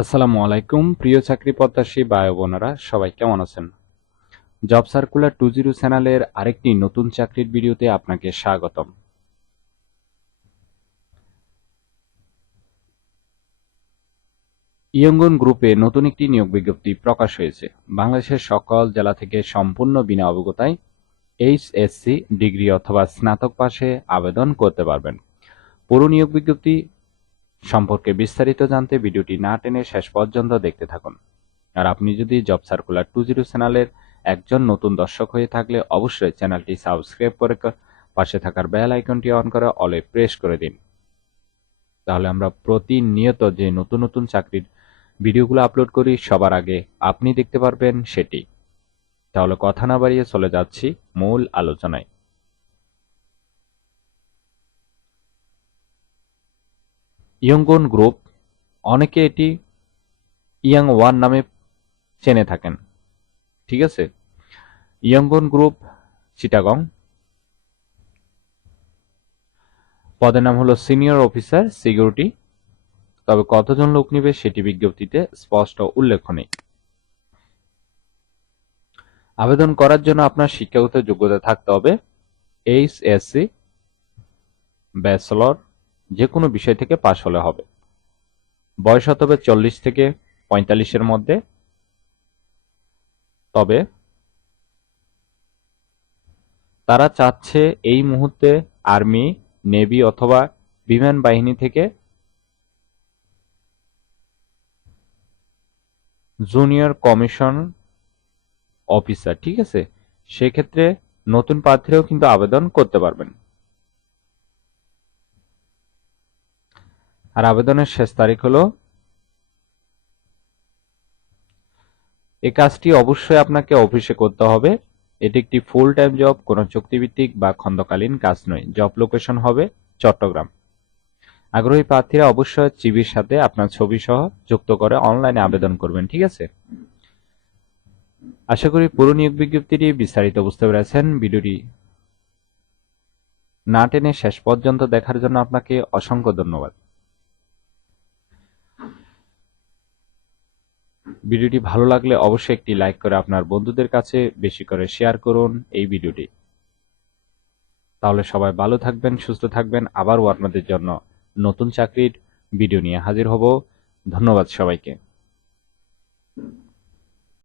আসসালামু আলাইকুম প্রিয় চাকরি প্রত্যাশী ভাই বোনেরা, সবাই কেমন আছেন? জব সার্কুলার 20 চ্যানেলের আরেকটি নতুন চাকরির ভিডিওতে আপনাকে স্বাগতম। ইয়ঙ্গন গ্রুপে নতুন একটি নিয়োগ বিজ্ঞপ্তি প্রকাশ হয়েছে। বাংলাদেশের সকল জেলা থেকে সম্পূর্ণ বিনা অভিজ্ঞতায় এইচএসসি ডিগ্রি অথবা স্নাতক পাশে আবেদন করতে পারবেন। পুরো নিয়োগ বিজ্ঞপ্তি সম্পর্কে বিস্তারিত জানতে ভিডিওটি না টেনে শেষ পর্যন্ত দেখতে থাকুন। আর আপনি যদি জব সার্কুলার 20 চ্যানেলের একজন নতুন দর্শক হয়ে থাকলে অবশ্যই চ্যানেলটি সাবস্ক্রাইব করে পাশে থাকার বেল আইকনটি অন করে অলে প্রেস করে দিন। তাহলে আমরা প্রতিনিয়ত যে নতুন নতুন চাকরির ভিডিওগুলো আপলোড করি সবার আগে আপনি দেখতে পারবেন সেটি। তাহলে কথা না বাড়িয়ে চলে যাচ্ছি মূল আলোচনায়। ইয়ঙ্গন গ্রুপ, অনেকে এটি ইয়াং ওয়ান নামে চেনে থাকেন। ঠিক আছে, ইয়ঙ্গন গ্রুপ চিটাগং, পদের নাম হলো সিনিয়র অফিসার সিকিউরিটি। তবে কতজন লোক নিবে সেটি বিজ্ঞপ্তিতে স্পষ্ট উল্লেখ নেই। আবেদন করার জন্য আপনার শিক্ষাগত যোগ্যতা থাকতে হবে এইচএসসি, ব্যাচেলর, যে কোনো বিষয় থেকে পাশ হলে হবে। বয়স হতে হবে 40 থেকে 45-এর মধ্যে। তবে তারা চাচ্ছে এই মুহূর্তে আর্মি, নেভি অথবা বিমান বাহিনী থেকে জুনিয়র কমিশন অফিসার। ঠিক আছে, সেক্ষেত্রে নতুন প্রার্থীরাও কিন্তু আবেদন করতে পারবেন। আর আবেদনের শেষ তারিখ হলো, এই কাজটি অবশ্যই আপনাকে অফিসে করতে হবে। এটি একটি ফুল টাইম জব, কোনো চুক্তিভিত্তিক বা খণ্ডকালীন কাজ নয়। জব লোকেশন হবে চট্টগ্রাম। আগ্রহী প্রার্থীরা অবশ্যই সিভির সাথে আপনার ছবি সহ যুক্ত করে অনলাইনে আবেদন করবেন। ঠিক আছে, আশা করি পুরো নিয়োগ বিজ্ঞপ্তিটি বিস্তারিত বুঝতে পেরেছেন। ভিডিওটি না টেনে শেষ পর্যন্ত দেখার জন্য আপনাকে অসংখ্য ধন্যবাদ। ভিডিওটি ভালো লাগলে অবশ্যই একটি লাইক করে আপনার বন্ধুদের কাছে বেশি করে শেয়ার করুন এই ভিডিওটি। তাহলে সবাই ভালো থাকবেন, সুস্থ থাকবেন। আবারও আপনাদের জন্য নতুন চাকরির ভিডিও নিয়ে হাজির হব। ধন্যবাদ সবাইকে।